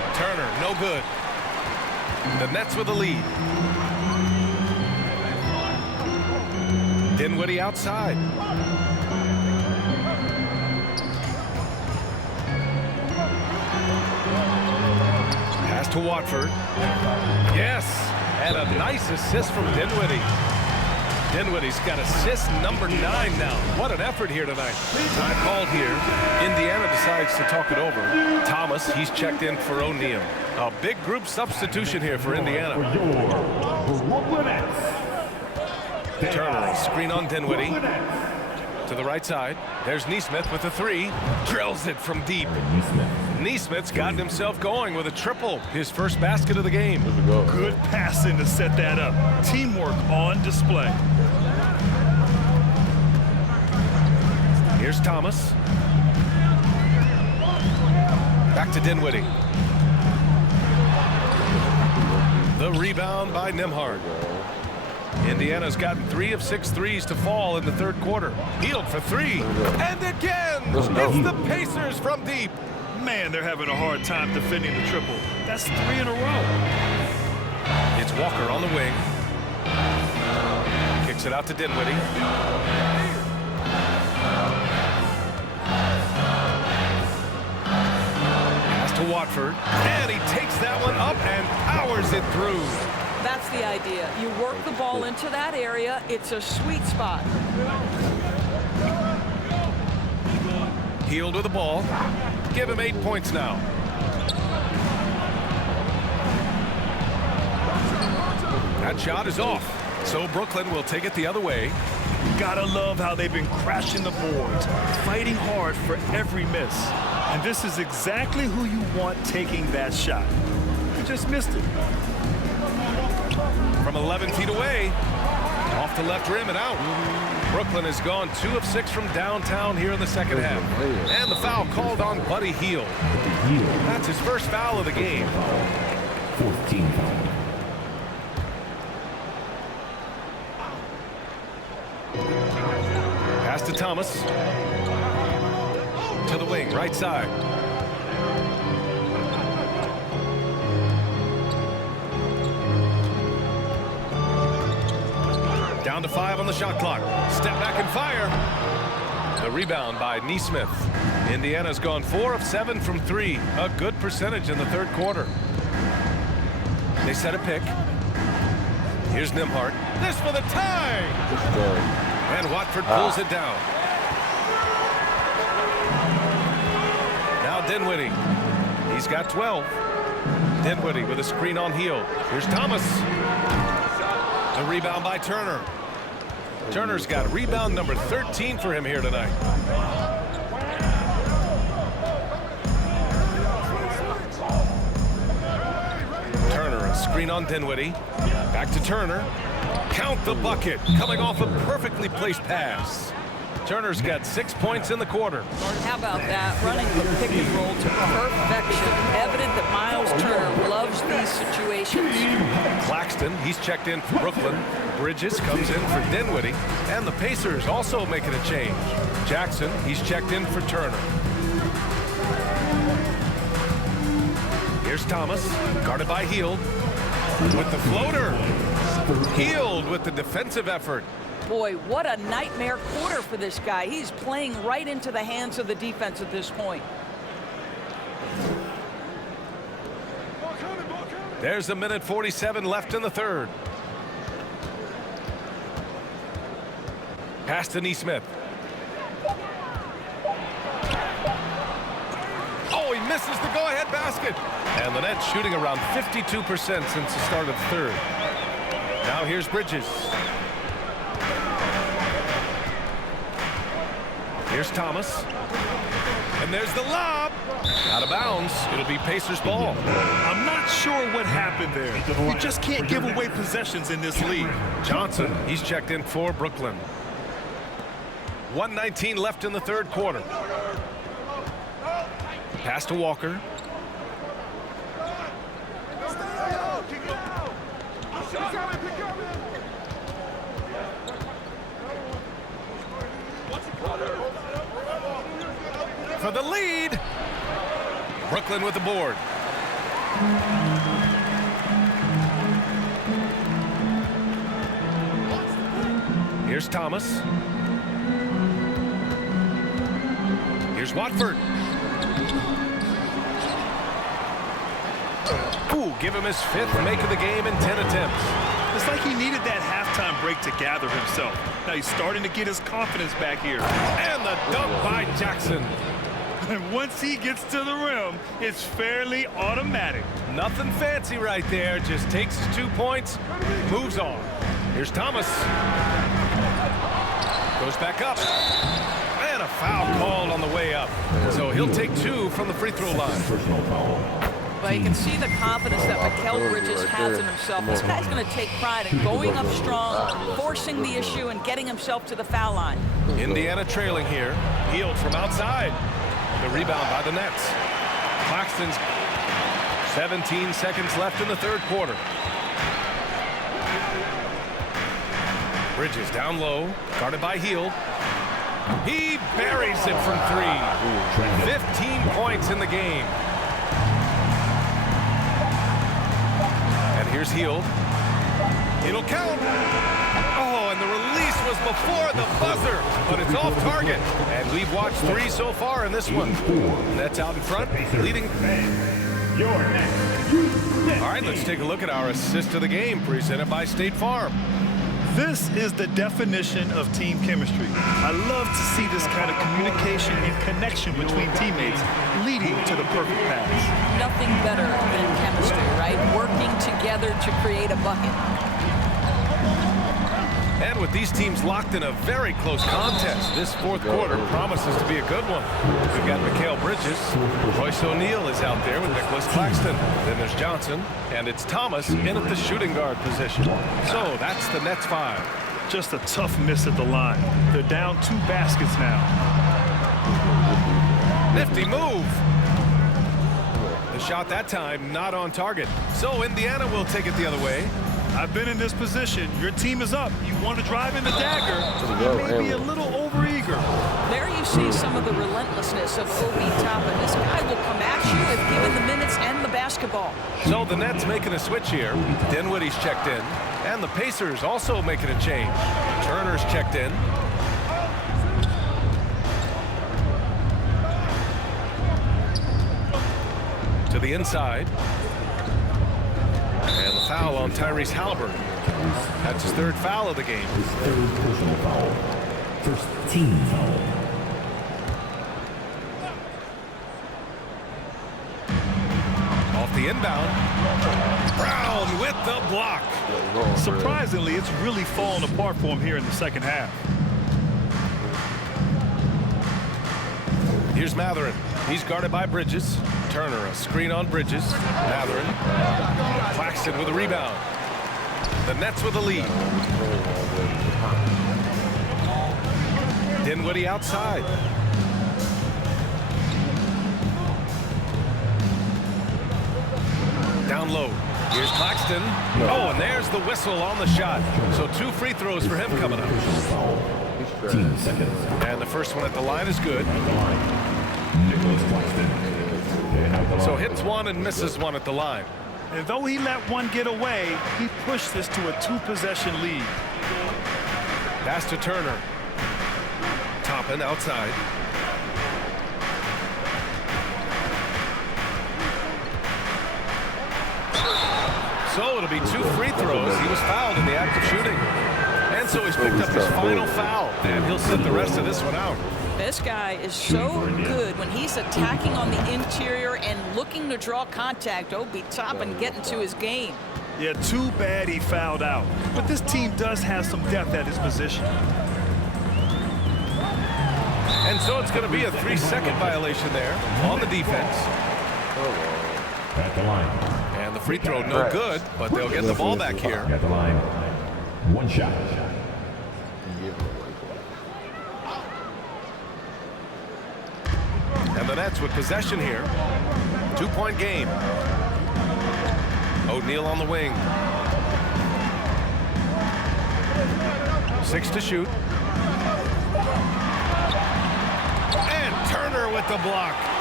Turner, no good. The Nets with the lead. Dinwiddie outside. Pass to Watford. Yes, and a nice assist from Dinwiddie. Dinwiddie's got assist number 9 now. What an effort here tonight. Time called here. Indiana decides to talk it over. Thomas, he's checked in for O'Neal. A big group substitution here for Indiana. Turner, screen on Dinwiddie. To the right side. There's Nesmith with a 3. Drills it from deep. Nesmith's gotten himself going with a triple. His first basket of the game. Good passing to set that up. Teamwork on display. Here's Thomas. Back to Dinwiddie. The rebound by Nembhard. Indiana's gotten 3 of 6 threes to fall in the third quarter. Hield for 3. And again, it's the Pacers from deep. Man, they're having a hard time defending the triple. That's 3 in a row. It's Walker on the wing. Kicks it out to Dinwiddie. Pass to Watford. And he takes that one up and powers it through. That's the idea. You work the ball into that area. It's a sweet spot. Hield with the ball. Give him 8 points now. That shot is off. So Brooklyn will take it the other way. Gotta love how they've been crashing the boards, fighting hard for every miss. And this is exactly who you want taking that shot. You just missed it. From 11 feet away. Off the left rim and out. Brooklyn has gone 2 of 6 from downtown here in the second half. And the foul called on Buddy Hield. That's his first foul of the game. 14 foul. Pass to Thomas. To the wing, right side. Down to 5 on the shot clock. Step back and fire. The rebound by Nesmith. Indiana's gone 4 of 7 from 3. A good percentage in the third quarter. They set a pick. Here's Nembhard. This for the tie. And Watford pulls it down. Now Dinwiddie. He's got 12. Dinwiddie with a screen on Hield. Here's Thomas. The rebound by Turner. Turner's got rebound number 13 for him here tonight. Turner, a screen on Dinwiddie. Back to Turner. Count the bucket. Coming off a perfectly placed pass. Turner's got 6 points in the quarter. How about that? Running the pick and roll to perfection. Evident that Miles Turner loves these situations. Claxton, he's checked in for Brooklyn. Bridges comes in for Dinwiddie. And the Pacers also making a change. Jackson, he's checked in for Turner. Here's Thomas, guarded by Hield. With the floater. Hield with the defensive effort. Boy, what a nightmare quarter for this guy. He's playing right into the hands of the defense at this point. There's a minute 47 left in the third. Pass to Nesmith. Oh, he misses the go-ahead basket. And the Nets shooting around 52% since the start of the third. Now here's Bridges. Here's Thomas. And there's the lob. Out of bounds. It'll be Pacers ball. I'm not sure what happened there. You just can't give away possessions in this league. Johnson, he's checked in for Brooklyn. 1:19 left in the third quarter. Pass to Walker. For the lead. Brooklyn with the board. Here's Thomas. Here's Watford. Ooh, give him his 5th make of the game in 10 attempts. It's like he needed that halftime break to gather himself. Now he's starting to get his confidence back here. And the dunk by Jackson. And once he gets to the rim, it's fairly automatic. Nothing fancy right there. Just takes his 2 points, moves on. Here's Thomas. Goes back up. And a foul called on the way up. So he'll take 2 from the free throw line. But you can see the confidence that Mikal Bridges has in himself. This guy's going to take pride in going up strong, forcing the issue, and getting himself to the foul line. Indiana trailing here. Hield from outside. The rebound by the Nets. Claxton's 17 seconds left in the 3rd quarter. Bridges down low, guarded by Hield. He buries it from 3. 15 points in the game. And here's Hield. It'll count. Oh, and the release was before the buzzer, but it's off target. And we've watched 3 so far in this one. Nets out in front, leading. All right, let's take a look at our assist of the game, presented by State Farm. This is the definition of team chemistry. I love to see this kind of communication and connection between teammates leading to the perfect pass. Nothing better than chemistry, right? Working together to create a bucket. And with these teams locked in a very close contest, this 4th quarter promises to be a good one. We've got Mikal Bridges. Royce O'Neal is out there with Nicholas Claxton. Then there's Johnson, and it's Thomas in at the shooting guard position. So that's the Nets 5. Just a tough miss at the line. They're down 2 baskets now. Nifty move. The shot that time not on target. So Indiana will take it the other way. I've been in this position. Your team is up. You want to drive in the dagger. You may be a little overeager. There you see some of the relentlessness of Obi Toppin. This guy will come at you if given the minutes and the basketball. So the Nets making a switch here. Dinwiddie's checked in. And the Pacers also making a change. Turner's checked in. To the inside. And the foul on Tyrese Halliburton. That's his 3rd foul of the game. His 3rd personal foul. First team foul. Off the inbound. Brown with the block. Surprisingly, it's really fallen apart for him here in the 2nd half. Here's Mathurin. He's guarded by Bridges. Turner, a screen on Bridges. Mathurin. Claxton with a rebound. The Nets with a lead. Dinwiddie outside. Down low. Here's Claxton. Oh, and there's the whistle on the shot. So 2 free throws for him coming up. 10 seconds. And the first one at the line is good. Nicholas Claxton. So hits 1 and misses 1 at the line. And though he let one get away, he pushed this to a 2-possession lead. Pass to Turner. Toppin outside. So it'll be 2 free throws. He was fouled in the act of shooting. And so he's picked up his final foul. And he'll sit the rest of this one out. This guy is so good when he's attacking on the interior and looking to draw contact. Obi Toppin getting to his game. Yeah, too bad he fouled out. But this team does have some depth at his position. And so it's going to be a 3-second violation there on the defense. At the line. And the free throw no good, but they'll get the ball back here. At the line. 1 shot. And the Nets with possession here. 2-point game. O'Neal on the wing. 6 to shoot. And Turner with the block.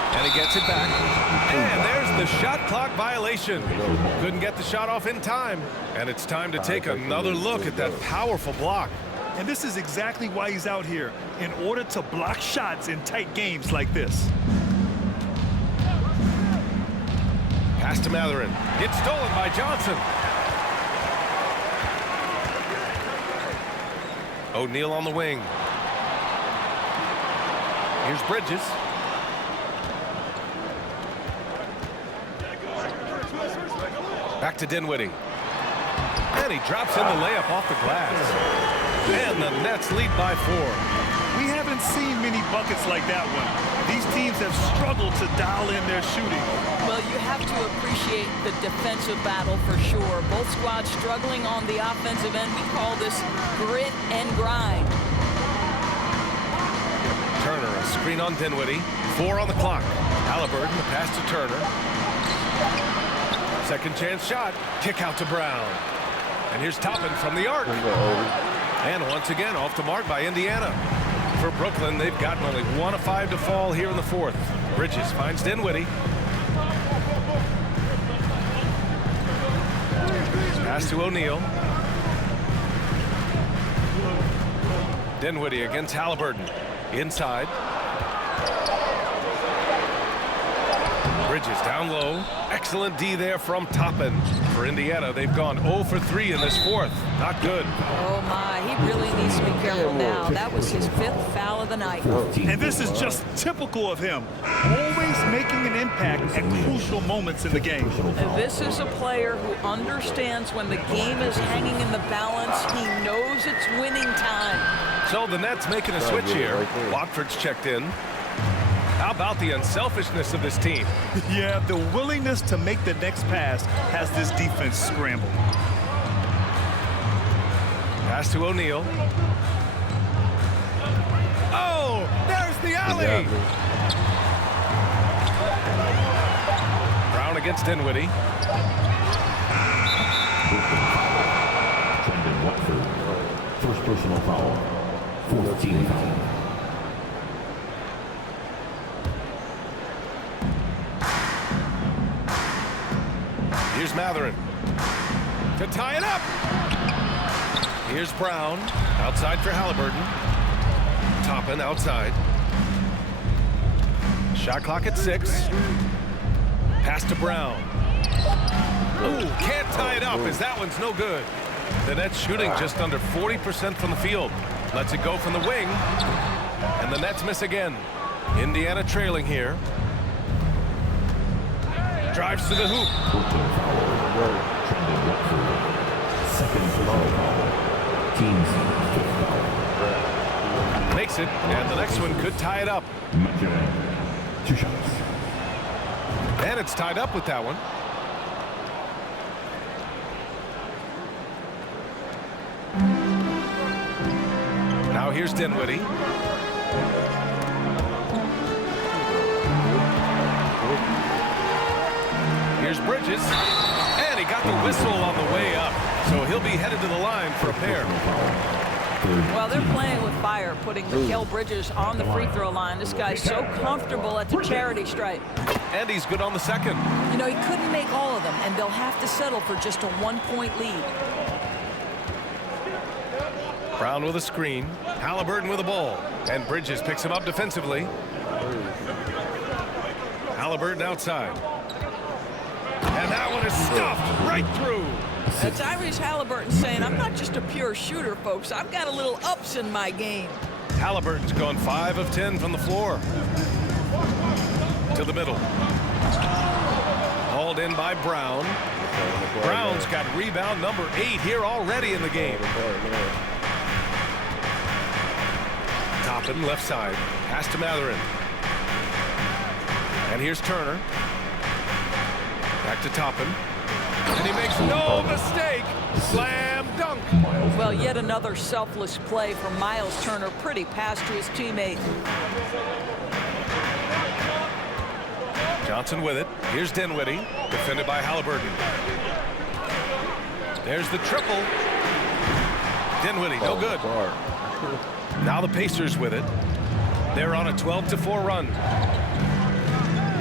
And he gets it back. And there's the shot clock violation. Couldn't get the shot off in time. And it's time to take another look at that powerful block. And this is exactly why he's out here, in order to block shots in tight games like this. Pass to Mathurin. It's stolen by Johnson. O'Neal on the wing. Here's Bridges. Back to Dinwiddie. And he drops in the layup off the glass. And the Nets lead by 4. We haven't seen many buckets like that one. These teams have struggled to dial in their shooting. Well, you have to appreciate the defensive battle for sure. Both squads struggling on the offensive end. We call this grit and grind. Turner, a screen on Dinwiddie. 4 on the clock. Halliburton, the pass to Turner. Second chance shot. Kick out to Brown. And here's Toppin from the arc. And once again, off the mark by Indiana. For Brooklyn, they've gotten only 1 of 5 to fall here in the 4th. Bridges finds Dinwiddie. Pass to O'Neal. Dinwiddie against Halliburton. Inside. Bridges down low. Excellent D there from Toppin. For Indiana, they've gone 0 for 3 in this 4th. Not good. Oh, my. He really needs to be careful now. That was his 5th foul of the night. And this is just typical of him. Always making an impact at crucial moments in the game. And this is a player who understands when the game is hanging in the balance. He knows it's winning time. So the Nets making a switch here. Watford's checked in. How about the unselfishness of this team? Yeah, the willingness to make the next pass has this defense scrambled. Pass to O'Neal. Oh, there's the alley. Brown against Dinwiddie. Brendan Watford, first personal foul, 14 foul. Here's Mathurin to tie it up. Here's Brown outside for Halliburton. Toppin outside. Shot clock at 6. Pass to Brown. Ooh, can't tie it up as that one's no good. The Nets shooting just under 40% from the field. Lets it go from the wing. And the Nets miss again. Indiana trailing here. Drives to the hoop. Second foul. Team's fifth foul. Makes it, and the next one could tie it up. Mathurin, 2 shots. And it's tied up with that one. Now here's Dinwiddie. Here's Bridges. And he got the whistle on the way up. So he'll be headed to the line for a pair. Well, they're playing with fire, putting Mikal Bridges on the free throw line. This guy's so comfortable at the charity stripe. And he's good on the second. You know, he couldn't make all of them, and they'll have to settle for just a 1-point lead. Brown with a screen. Halliburton with a ball. And Bridges picks him up defensively. Halliburton outside. And that one is stuffed right through. That's Tyrese Halliburton saying, I'm not just a pure shooter, folks. I've got a little ups in my game. Halliburton's gone 5 of 10 from the floor. To the middle. Hauled in by Brown. Brown's got rebound number 8 here already in the game. Toppin left side. Pass to Mathurin. And here's Turner. Back to Toppin. And he makes no mistake. Slam dunk. Well, yet another selfless play from Miles Turner. Pretty pass to his teammate. Johnson with it. Here's Dinwiddie. Defended by Halliburton. There's the triple. Dinwiddie, no good. Now the Pacers with it. They're on a 12-4 run.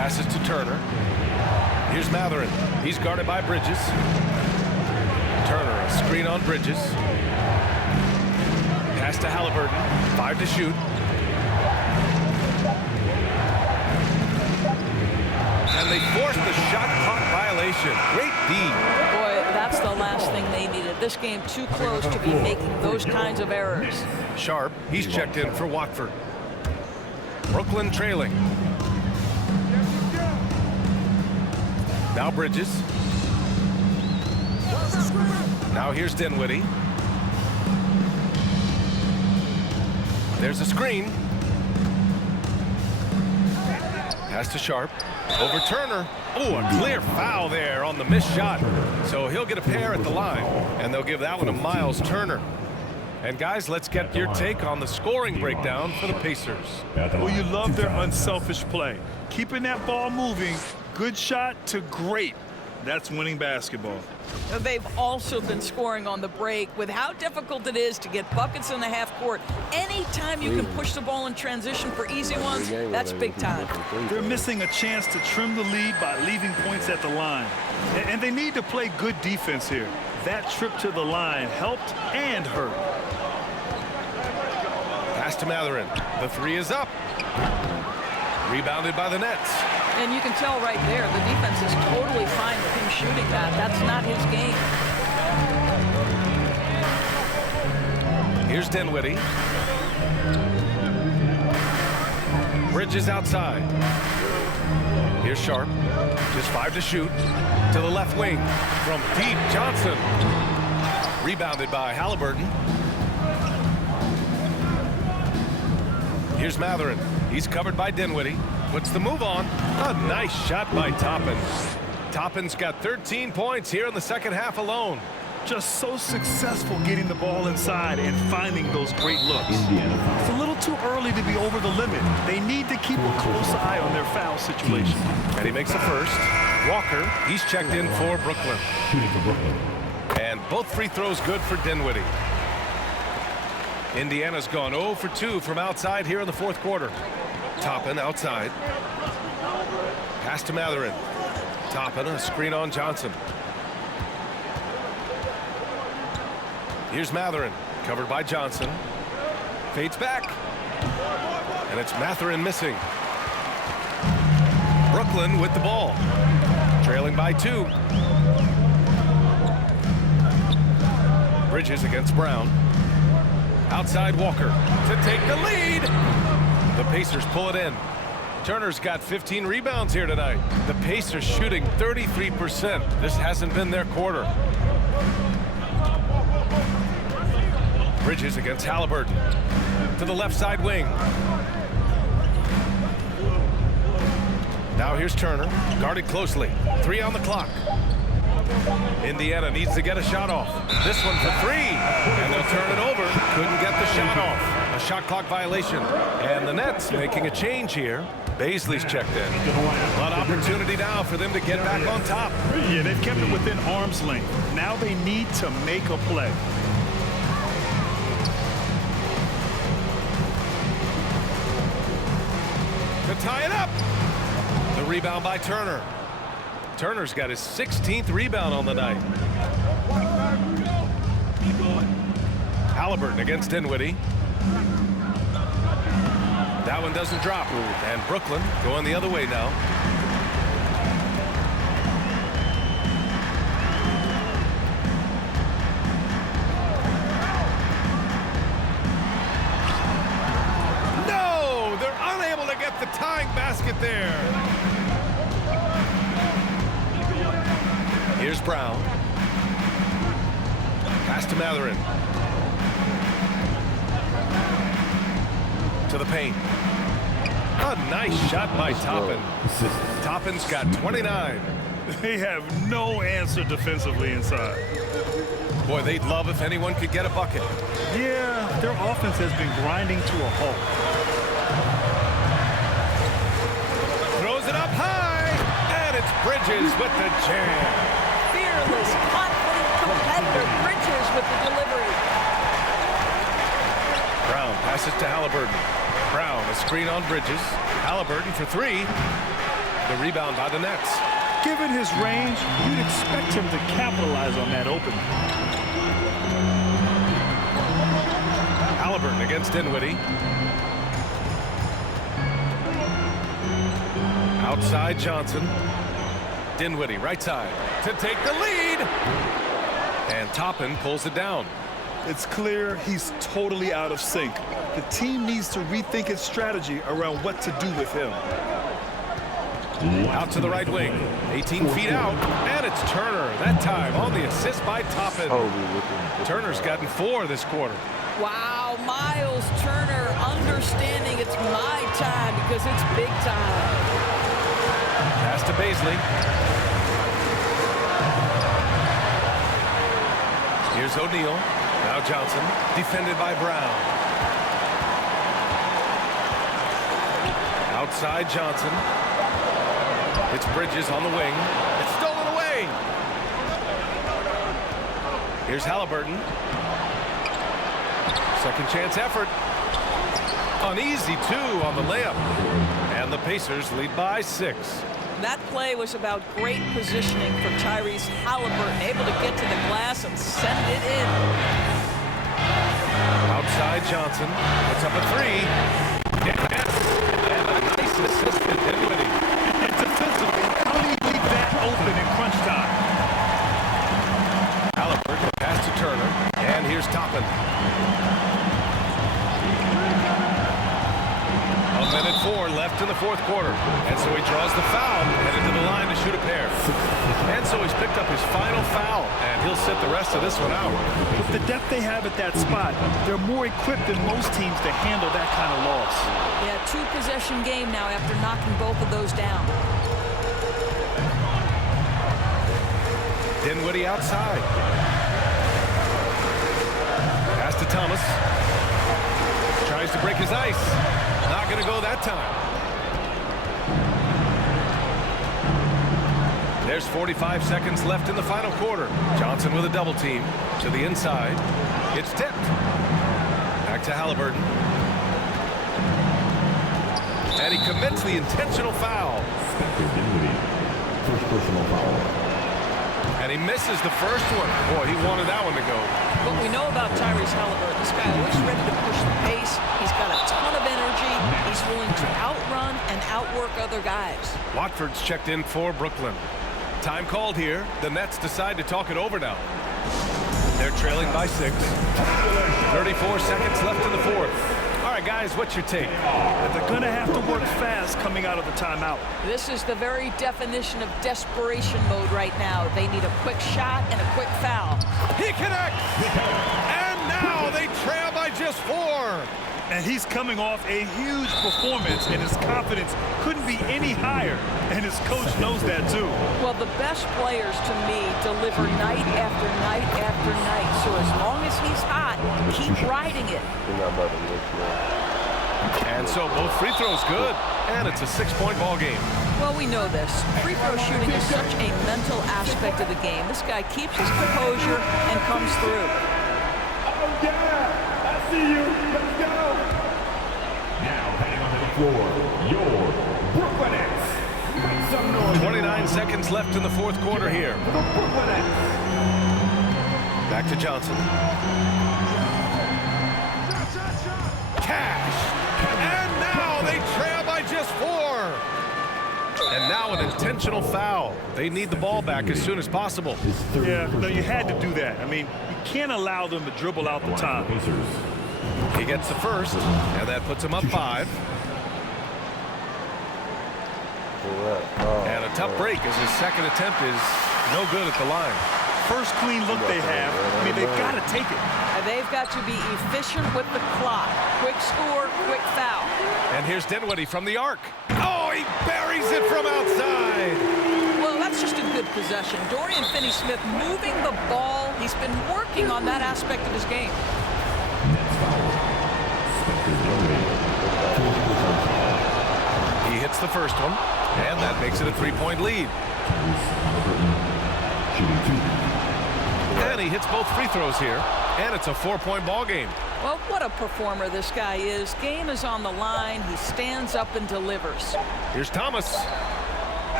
Passes to Turner. Here's Mathurin. He's guarded by Bridges. Turner, a screen on Bridges. Pass to Halliburton. 5 to shoot. And they forced the shot clock violation. Great D. Boy, that's the last thing they needed. This game too close to be making those kinds of errors. Sharp, he's checked in for Watford. Brooklyn trailing. Now Bridges. Now here's Dinwiddie. There's a screen. Pass to Sharp. Over Turner. Oh, a clear foul there on the missed shot. So he'll get a pair at the line. And they'll give that one to Miles Turner. And guys, let's get your take on the scoring breakdown for the Pacers. Well, you love their unselfish play. Keeping that ball moving, good shot to great. That's winning basketball. They've also been scoring on the break. With how difficult it is to get buckets in the half court, anytime you can push the ball in transition for easy ones, that's big time. They're missing a chance to trim the lead by leaving points at the line. And they need to play good defense here. That trip to the line helped and hurt. Pass to Mathurin. The 3 is up. Rebounded by the Nets. And you can tell right there, the defense is totally fine with him shooting that. That's not his game. Here's Dinwiddie. Bridges outside. Here's Sharp. Just 5 to shoot. To the left wing. From deep, Johnson. Rebounded by Halliburton. Here's Mathurin. He's covered by Dinwiddie. Puts the move on. A nice shot by Toppin. Toppin's got 13 points here in the second half alone. Just so successful getting the ball inside and finding those great looks. It's a little too early to be over the limit. They need to keep a close eye on their foul situation. And he makes the first. Walker, he's checked in for Brooklyn. And both free throws good for Dinwiddie. Indiana's gone 0 for 2 from outside here in the fourth quarter. Toppin outside. Pass to Mathurin. Toppin, a screen on Johnson. Here's Mathurin, covered by Johnson. Fades back. And it's Mathurin missing. Brooklyn with the ball. Trailing by 2. Bridges against Brown. Outside Walker to take the lead. The Pacers pull it in. Turner's got 15 rebounds here tonight. The Pacers shooting 33%. This hasn't been their quarter. Bridges against Halliburton. To the left side wing. Now here's Turner, guarded closely. 3 on the clock. Indiana needs to get a shot off. This one for 3. And they'll turn it over. Couldn't get the shot off. A shot clock violation. And the Nets making a change here. Baisley's checked in. A lot of opportunity now for them to get back on top. Yeah, they've kept it within arm's length. Now they need to make a play. To tie it up. The rebound by Turner. Turner's got his 16th rebound on the night. Halliburton against Dinwiddie. That one doesn't drop. And Brooklyn going the other way now. No! They're unable to get the tying basket there. Here's Brown. Pass to Mathurin. To the paint. A nice shot by Toppin. Toppin's got 29. They have no answer defensively inside. Boy, they'd love if anyone could get a bucket. Yeah, their offense has been grinding to a halt. Throws it up high. And it's Bridges with the jam. Fearless, confident competitor. Bridges with the delivery. Brown passes to Halliburton. Brown, a screen on Bridges. Halliburton for 3. The rebound by the Nets. Given his range, you'd expect him to capitalize on that opening. Haliburton against Dinwiddie. Outside Johnson. Dinwiddie, right side, to take the lead. And Toppin pulls it down. It's clear he's totally out of sync. The team needs to rethink its strategy around what to do with him. Out to the right wing, 18 feet out, and it's Turner. That time on the assist by Toppin. Turner's gotten 4 this quarter. Wow, Miles Turner understanding it's my time because it's big time. Pass to Baisley. Here's O'Neal. Now Johnson, defended by Brown. Outside Johnson. It's Bridges on the wing. It's stolen away. Here's Haliburton. Second chance effort. Uneasy, too, on the layup. And the Pacers lead by 6. That play was about great positioning for Tyrese Haliburton, able to get to the glass and send it in. Outside Johnson. Puts up a 3. Yes. And a nice assist to Dinwiddie. And defensively, how do you leave that open in crunch time? Haliburton pass to Turner. And here's Toppin. 1:04 left in the fourth quarter. And so he draws the foul, headed to the line to shoot a pair. And so he's picked up his final foul, and he'll sit the rest of this one out. With the depth they have at that spot, they're more equipped than most teams to handle that kind of loss. Yeah, 2-possession game now after knocking both of those down. Dinwiddie outside. Pass to Thomas. Tries to break his ice. Not going to go that time. There's 45 seconds left in the final quarter. Johnson with a double team to the inside. It's tipped. Back to Haliburton. And he commits the intentional foul. First personal foul. And he misses the first one. Boy, he wanted that one to go. What we know about Tyrese Haliburton, this guy always ready to push the pace. He's got a ton of energy. He's willing to outrun and outwork other guys. Watford's checked in for Brooklyn. Time called here. The Nets decide to talk it over now. They're trailing by 6. 34 seconds left in the fourth. All right, guys, what's your take? They're going to have to work fast coming out of the timeout. This is the very definition of desperation mode right now. They need a quick shot and a quick foul. He connects! And now they trail by just 4. And he's coming off a huge performance, and his confidence couldn't be any higher. And his coach knows that, too. Well, the best players, to me, deliver night after night after night. So as long as he's hot, keep riding it. And so both free throws good. And it's a 6-point ball game. Well, we know this. Free throw shooting is such a mental aspect of the game. This guy keeps his composure and comes through. Oh, yeah! I see you! Let's go! Now, heading onto the floor, your Brooklyn Nets. Make some noise. 29 seconds left in the fourth quarter here. For the Brooklyn Nets. Back to Johnson. Cash! And now they trail by just 4. And now an intentional foul. They need the ball back as soon as possible. Yeah, no, you had to do that. I mean, you can't allow them to dribble out the time. He gets the first, and that puts him up 5. And a tough break as his second attempt is no good at the line. First clean look they have. I mean, they've got to take it. And they've got to be efficient with the clock. Quick score, quick foul. And here's Dinwiddie from the arc. Oh, he buries it from outside. Well, that's just a good possession. Dorian Finney-Smith moving the ball. He's been working on that aspect of his game. He hits the first one, and that makes it a 3-point lead. And he hits both free throws here, and it's a 4-point ball game. Well, what a performer this guy is. Game is on the line. He stands up and delivers. Here's Thomas.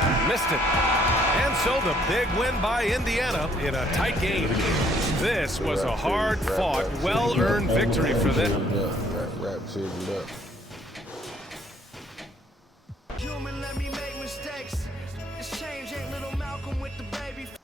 Missed it. And so the big win by Indiana in a tight game. This was a hard-fought, well-earned victory for them. Human, let me make mistakes. This change ain't little Malcolm with the baby.